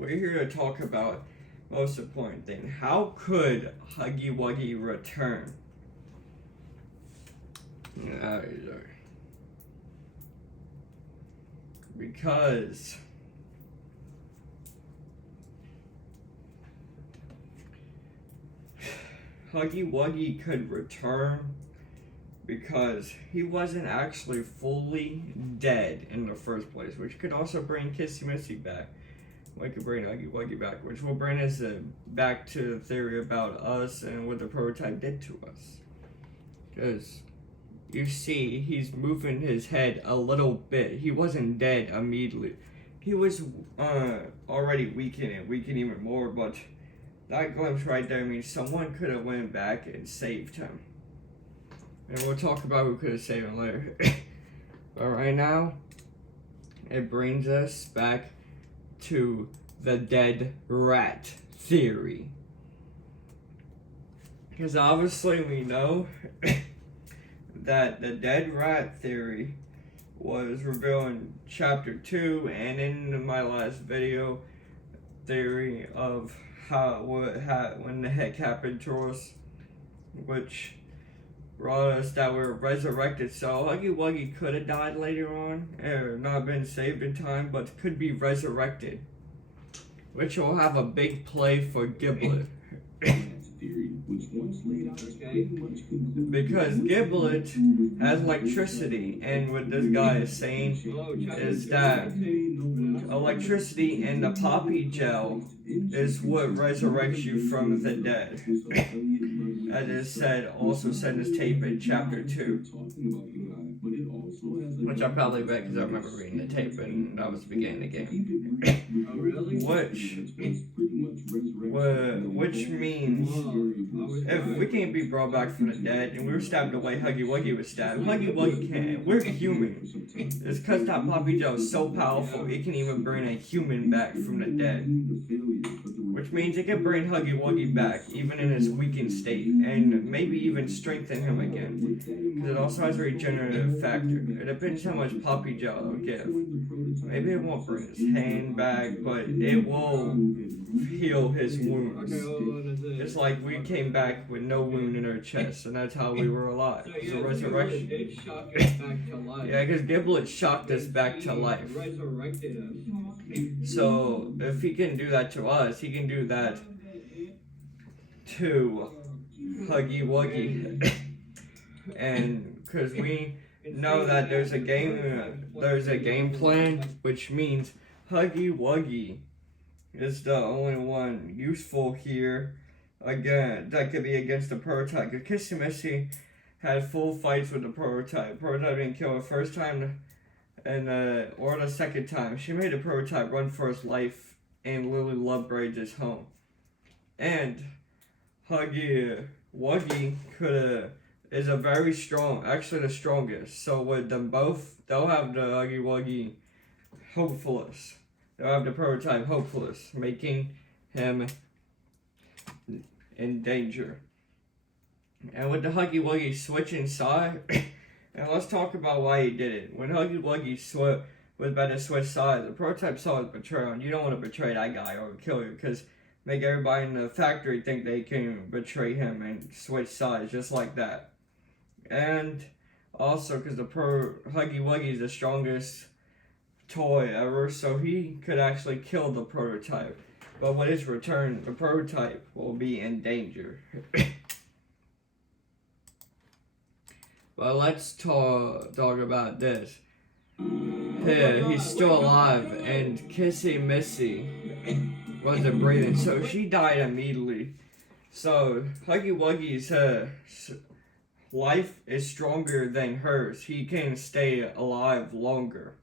we're here to talk about most important thing. How could Huggy Wuggy return? Because Huggy Wuggy could return because he wasn't actually fully dead in the first place, which could also bring Kissy Missy back. We could bring Huggy Wuggy back, which will bring us back to the theory about us and what the prototype did to us. Because you see, he's moving his head a little bit. He wasn't dead immediately. He was already weakening even more, but that glimpse right there means someone could have went back and saved him. And we'll talk about who could have saved him later. But right now, it brings us back to the dead rat theory. Because obviously we know that the dead rat theory was revealed in chapter 2 and in my last video theory of when the heck happened to us, which brought us that we're resurrected. So Huggy Wuggy could have died later on, or not been saved in time, but could be resurrected, which will have a big play for Giblet. Because Giblet has electricity, and what this guy is saying is that electricity and the poppy gel is what resurrects you from the dead. As it also said in this tape in chapter 2. Which I probably read because I remember reading the tape and that was the beginning of the game. Which means if we can't be brought back from the dead and we were stabbed the way Huggy Wuggy was stabbed, Huggy Wuggy can't. We're human. It's because that poppy gel is so powerful it can even bring a human back from the dead. Which means it can bring Huggy Wuggy back even in his weakened state and maybe even strengthen him again. Because it also has a regenerative factor. It depends how much poppy gel it'll give. Maybe it won't bring his hand back, but it will heal his wounds. It's like we came back with no wound in our chest, and that's how we were alive. It's a resurrection. Yeah, because Giblet shocked us back to life. So if he can do that to us, he can do that to Huggy Wuggy. And because we know that there's a game plan, which means Huggy Wuggy is the only one useful here. Again, that could be against the prototype. Because Kissy Missy had full fights with the prototype. Prototype didn't kill her first time or the second time. She made the prototype run for his life in Lily Lovebraid's home. And Huggy Wuggy is a very strong, actually the strongest. So with them both, they'll have the Huggy Wuggy hopeless. They'll have the prototype hopeless, making him in danger. And with the Huggy Wuggy switching side, and let's talk about why he did it. When Huggy Wuggy was about to switch sides, the prototype saw his betrayal, and you don't want to betray that guy or kill you, because make everybody in the factory think they can betray him and switch sides just like that. And also because Huggy Wuggy is the strongest toy ever, so he could actually kill the prototype. But with his return, the prototype will be in danger. But let's talk about this. Yeah, he's still alive, and Kissy Missy wasn't breathing, so she died immediately. So Huggy Wuggy's life is stronger than hers. He can stay alive longer.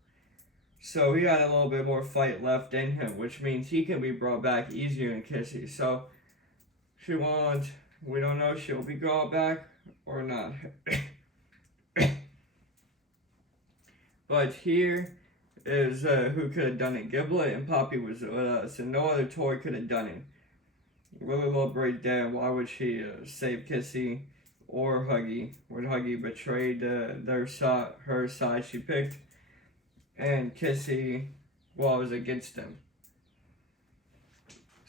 So he had a little bit more fight left in him, which means he can be brought back easier than Kissy. So we don't know if she'll be brought back or not. But here is who could have done it. Giblet and Poppy was with us, and no other toy could have done it. Lily Lovebraid's dead. Why would she save Kissy or Huggy? When Huggy betrayed her side she picked, and Kissy was against them.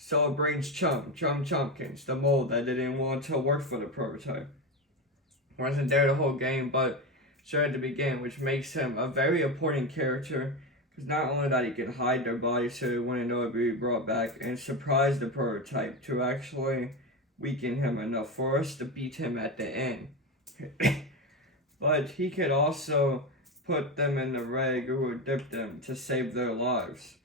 celebrates Chumpkins, the mole that didn't want to work for the prototype. Wasn't there the whole game, but sure at the beginning, which makes him a very important character. Because not only that he can hide their bodies so they wouldn't know it would be brought back, and surprise the prototype to actually weaken him enough for us to beat him at the end. But he could also put them in the rag or dip them to save their lives.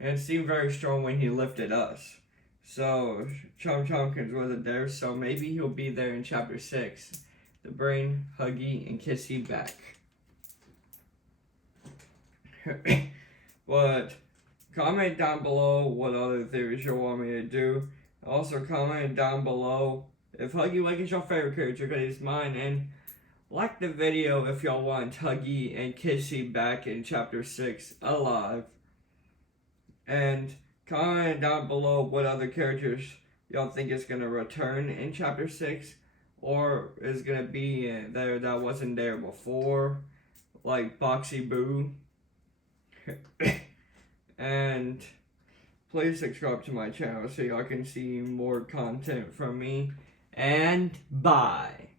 And it seemed very strong when he lifted us. So Chumpkins wasn't there, so maybe he'll be there in chapter 6. The brain, huggy, and kissy back. But comment down below what other theories you want me to do. Also comment down below if Huggy Wuggy is your favorite character, because it's mine, and like the video if y'all want Huggy and Kissy back in chapter 6 alive. And comment down below what other characters y'all think is going to return in chapter 6, or is going to be there that wasn't there before, like Boxy Boo. And please subscribe to my channel so y'all can see more content from me. And bye.